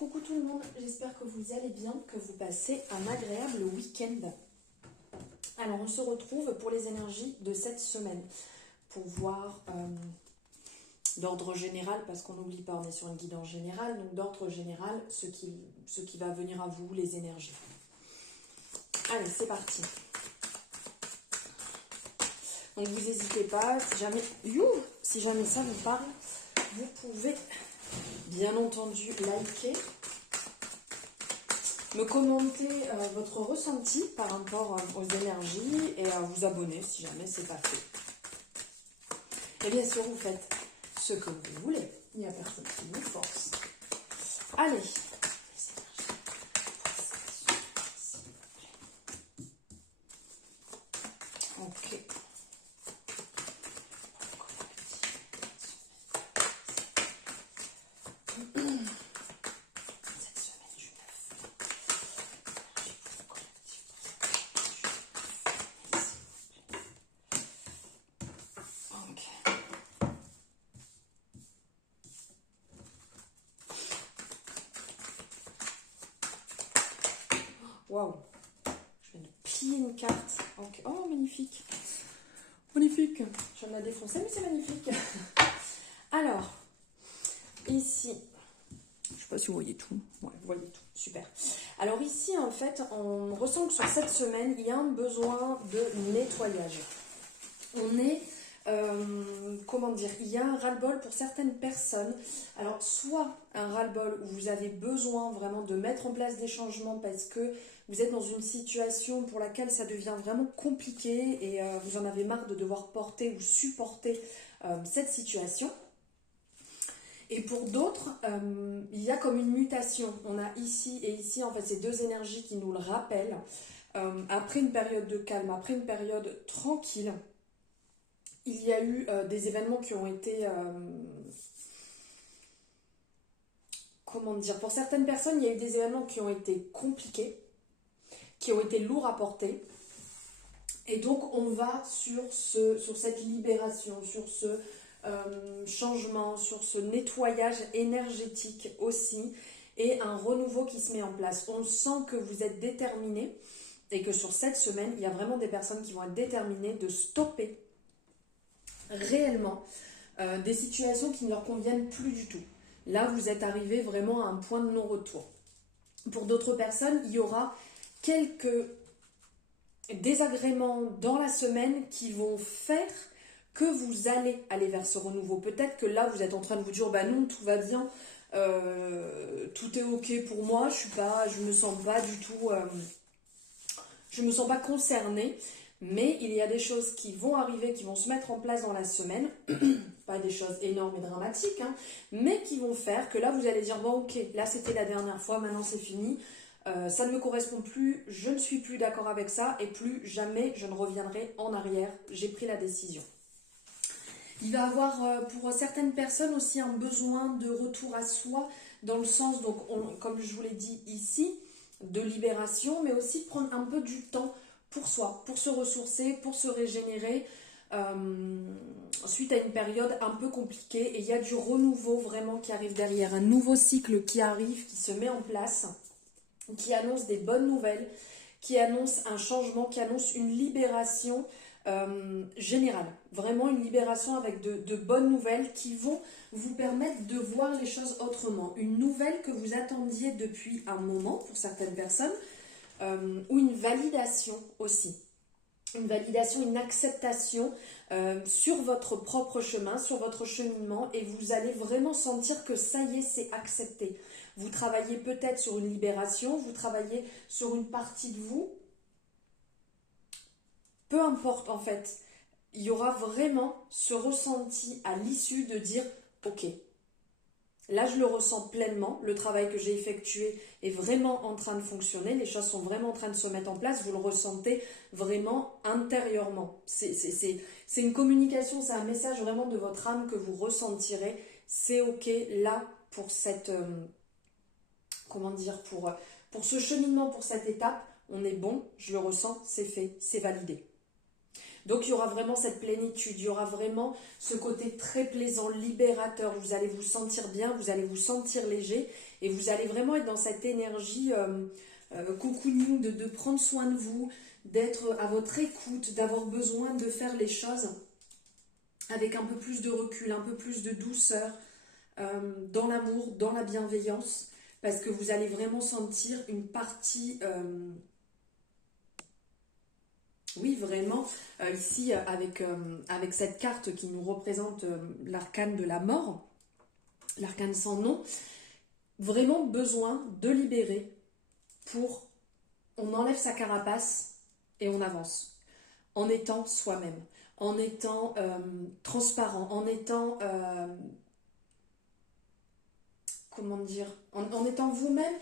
Coucou tout le monde, j'espère que vous allez bien, que vous passez un agréable week-end. Alors on se retrouve pour les énergies de cette semaine, pour voir d'ordre général, parce qu'on n'oublie pas, on est sur une guidance générale, donc d'ordre général, ce qui va venir à vous, les énergies. Allez, c'est parti. Donc vous n'hésitez pas, si jamais ça vous parle, vous pouvez bien entendu liker, me commenter votre ressenti par rapport aux énergies et vous abonner si jamais c'est pas fait. Et bien sûr, vous faites ce que vous voulez. Il n'y a personne qui vous force. Allez. Ok. Waouh, je viens de plier une carte. Okay. Oh, magnifique. Magnifique. Je viens de la défoncer, mais c'est magnifique. Alors, ici, je ne sais pas si vous voyez tout. Ouais, vous voyez tout. Super. Alors ici, en fait, on ressent que sur cette semaine, il y a un besoin de nettoyage. On est... comment dire, il y a un ras-le-bol pour certaines personnes. Alors soit un ras-le-bol où vous avez besoin vraiment de mettre en place des changements parce que vous êtes dans une situation pour laquelle ça devient vraiment compliqué et vous en avez marre de devoir porter ou supporter cette situation. Et pour d'autres, il y a comme une mutation. On a ici et ici en fait ces deux énergies qui nous le rappellent. Après une période de calme, après une période tranquille, il y a eu des événements qui ont été, comment dire, pour certaines personnes, il y a eu des événements qui ont été compliqués, qui ont été lourds à porter. Et donc, on va sur cette libération, sur ce changement, sur ce nettoyage énergétique aussi, et un renouveau qui se met en place. On sent que vous êtes déterminés et que sur cette semaine, il y a vraiment des personnes qui vont être déterminées de stopper réellement des situations qui ne leur conviennent plus du tout. Là, vous êtes arrivé vraiment à un point de non-retour. Pour d'autres personnes, il y aura quelques désagréments dans la semaine qui vont faire que vous allez aller vers ce renouveau. Peut-être que là, vous êtes en train de vous dire, bah non, tout va bien, tout est ok pour moi, je me sens pas du tout, je me sens pas concernée. Mais il y a des choses qui vont arriver, qui vont se mettre en place dans la semaine, pas des choses énormes et dramatiques, hein, mais qui vont faire que là vous allez dire, bon ok, là c'était la dernière fois, maintenant c'est fini, ça ne me correspond plus, je ne suis plus d'accord avec ça, et plus jamais je ne reviendrai en arrière, j'ai pris la décision. Il va y avoir pour certaines personnes aussi un besoin de retour à soi, dans le sens, donc comme je vous l'ai dit ici, de libération, mais aussi de prendre un peu du temps pour soi, pour se ressourcer, pour se régénérer suite à une période un peu compliquée. Et il y a du renouveau vraiment qui arrive derrière, un nouveau cycle qui arrive, qui se met en place, qui annonce des bonnes nouvelles, qui annonce un changement, qui annonce une libération générale. Vraiment une libération avec de bonnes nouvelles qui vont vous permettre de voir les choses autrement. Une nouvelle que vous attendiez depuis un moment pour certaines personnes, ou une validation aussi. Une validation, une acceptation sur votre propre chemin, sur votre cheminement, et vous allez vraiment sentir que ça y est, c'est accepté. Vous travaillez peut-être sur une libération, vous travaillez sur une partie de vous. Peu importe en fait, il y aura vraiment ce ressenti à l'issue de dire « Ok, là, je le ressens pleinement. Le travail que j'ai effectué est vraiment en train de fonctionner. Les choses sont vraiment en train de se mettre en place. Vous le ressentez vraiment intérieurement. C'est une communication, c'est un message vraiment de votre âme que vous ressentirez. C'est ok là pour cette... comment dire, pour ce cheminement, pour cette étape. On est bon, je le ressens, c'est fait, c'est validé. Donc il y aura vraiment cette plénitude, il y aura vraiment ce côté très plaisant, libérateur, vous allez vous sentir bien, vous allez vous sentir léger Et vous allez vraiment être dans cette énergie cocooning, de prendre soin de vous, d'être à votre écoute, d'avoir besoin de faire les choses avec un peu plus de recul, un peu plus de douceur, dans l'amour, dans la bienveillance, parce que vous allez vraiment sentir une partie, oui vraiment, ici avec cette carte qui nous représente l'arcane de la mort, l'arcane sans nom, vraiment besoin de libérer pour, on enlève sa carapace et on avance, en étant soi-même, en étant transparent, en étant... comment dire, en étant vous-même,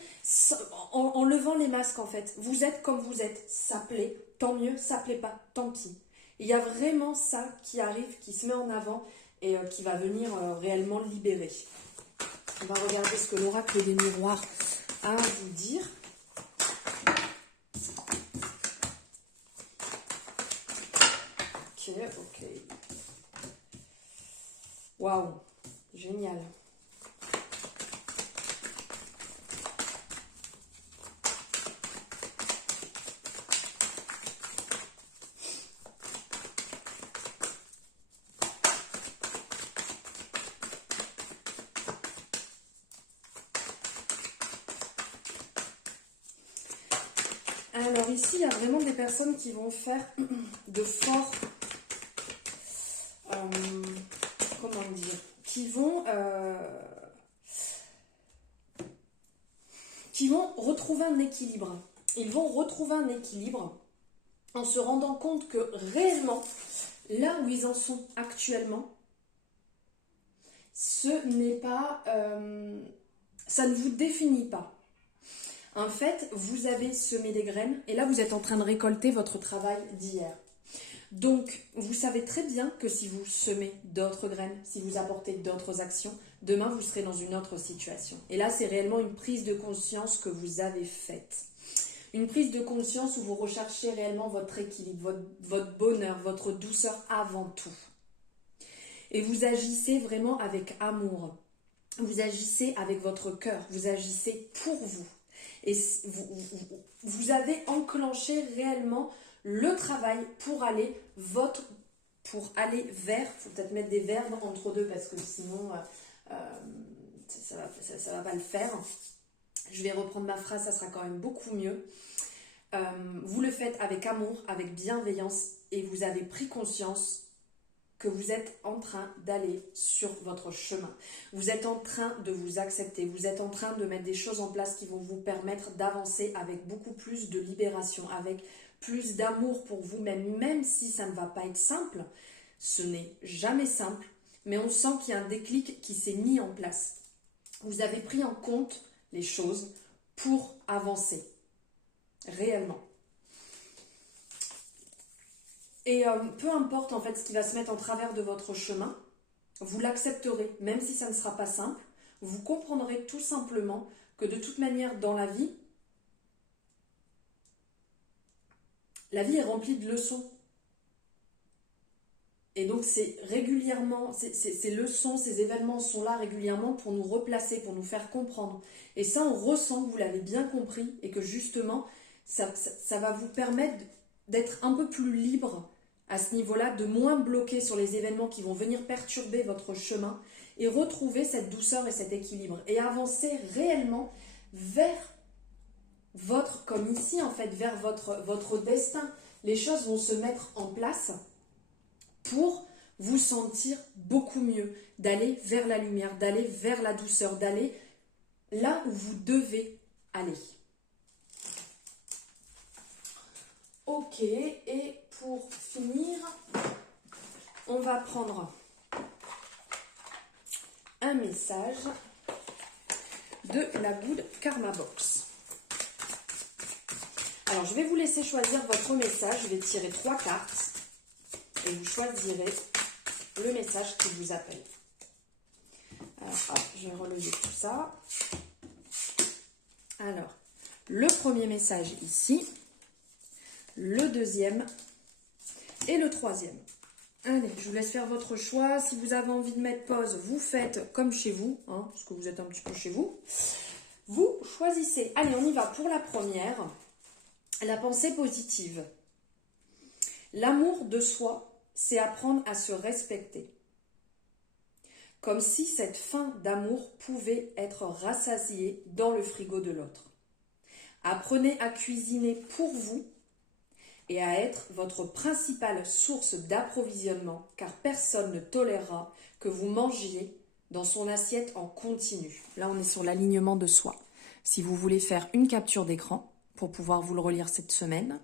en levant les masques en fait. Vous êtes comme vous êtes. Ça plaît, tant mieux. Ça plaît pas, tant pis. Il y a vraiment ça qui arrive, qui se met en avant et qui va venir réellement libérer. On va regarder ce que l'oracle des miroirs a à vous dire. Ok. Waouh, génial. Alors ici, il y a vraiment des personnes qui vont faire de forts, comment dire, qui vont retrouver un équilibre. Ils vont retrouver un équilibre en se rendant compte que réellement, là où ils en sont actuellement, ce n'est pas, ça ne vous définit pas. En fait, vous avez semé des graines et là, vous êtes en train de récolter votre travail d'hier. Donc, vous savez très bien que si vous semez d'autres graines, si vous apportez d'autres actions, demain, vous serez dans une autre situation. Et là, c'est réellement une prise de conscience que vous avez faite. Une prise de conscience où vous recherchez réellement votre équilibre, votre bonheur, votre douceur avant tout. Et vous agissez vraiment avec amour. Vous agissez avec votre cœur. Vous agissez pour vous. Et vous avez enclenché réellement le travail pour aller vers, il faut peut-être mettre des verbes entre deux parce que sinon ça va pas le faire. Je vais reprendre ma phrase, ça sera quand même beaucoup mieux. Vous le faites avec amour, avec bienveillance et vous avez pris conscience que vous êtes en train d'aller sur votre chemin. Vous êtes en train de vous accepter, vous êtes en train de mettre des choses en place qui vont vous permettre d'avancer avec beaucoup plus de libération, avec plus d'amour pour vous-même, même si ça ne va pas être simple. Ce n'est jamais simple, mais on sent qu'il y a un déclic qui s'est mis en place. Vous avez pris en compte les choses pour avancer, réellement. Et peu importe en fait ce qui va se mettre en travers de votre chemin, vous l'accepterez, même si ça ne sera pas simple. Vous comprendrez tout simplement que de toute manière dans la vie est remplie de leçons. Et donc c'est régulièrement, ces leçons, ces événements sont là régulièrement pour nous replacer, pour nous faire comprendre. Et ça, on ressent que vous l'avez bien compris et que justement, ça va vous permettre d'être un peu plus libre à ce niveau-là, de moins bloquer sur les événements qui vont venir perturber votre chemin et retrouver cette douceur et cet équilibre et avancer réellement vers votre, comme ici en fait, vers votre destin. Les choses vont se mettre en place pour vous sentir beaucoup mieux, d'aller vers la lumière, d'aller vers la douceur, d'aller là où vous devez aller. Ok, et pour finir, on va prendre un message de la Good Karma Box. Alors, je vais vous laisser choisir votre message. Je vais tirer 3 cartes et vous choisirez le message qui vous appelle. Alors, hop, je vais relever tout ça. Alors, le premier message ici, le deuxième et le troisième. Allez, je vous laisse faire votre choix. Si vous avez envie de mettre pause, vous faites comme chez vous, hein, parce que vous êtes un petit peu chez vous. Vous choisissez. Allez, on y va pour la première. La pensée positive. L'amour de soi, c'est apprendre à se respecter. Comme si cette faim d'amour pouvait être rassasiée dans le frigo de l'autre. Apprenez à cuisiner pour vous et à être votre principale source d'approvisionnement, car personne ne tolérera que vous mangiez dans son assiette en continu. Là, on est sur l'alignement de soi. Si vous voulez faire une capture d'écran pour pouvoir vous le relire cette semaine.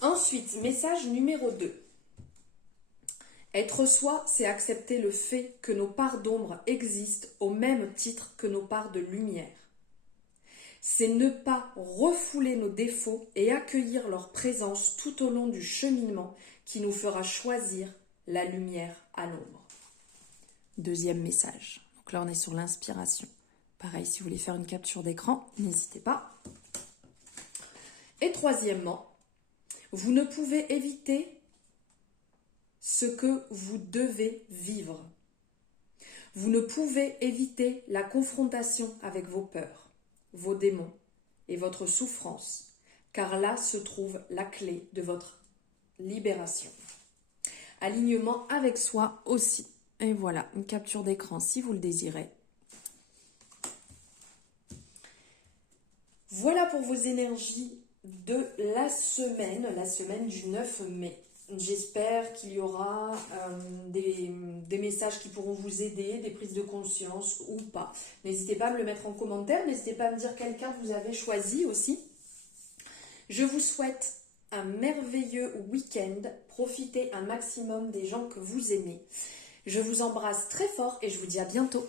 Ensuite, message numéro 2. Être soi, c'est accepter le fait que nos parts d'ombre existent au même titre que nos parts de lumière. C'est ne pas refouler nos défauts et accueillir leur présence tout au long du cheminement qui nous fera choisir la lumière à l'ombre. Deuxième message. Donc là, on est sur l'inspiration. Pareil, si vous voulez faire une capture d'écran, n'hésitez pas. Et troisièmement, vous ne pouvez éviter ce que vous devez vivre. Vous ne pouvez éviter la confrontation avec vos peurs, vos démons et votre souffrance, car là se trouve la clé de votre libération. Alignement avec soi aussi. Et voilà, une capture d'écran si vous le désirez. Voilà pour vos énergies de la semaine du 9 mai. J'espère qu'il y aura des messages qui pourront vous aider, des prises de conscience ou pas. N'hésitez pas à me le mettre en commentaire, n'hésitez pas à me dire quel carte vous avez choisi aussi. Je vous souhaite un merveilleux week-end. Profitez un maximum des gens que vous aimez. Je vous embrasse très fort et je vous dis à bientôt.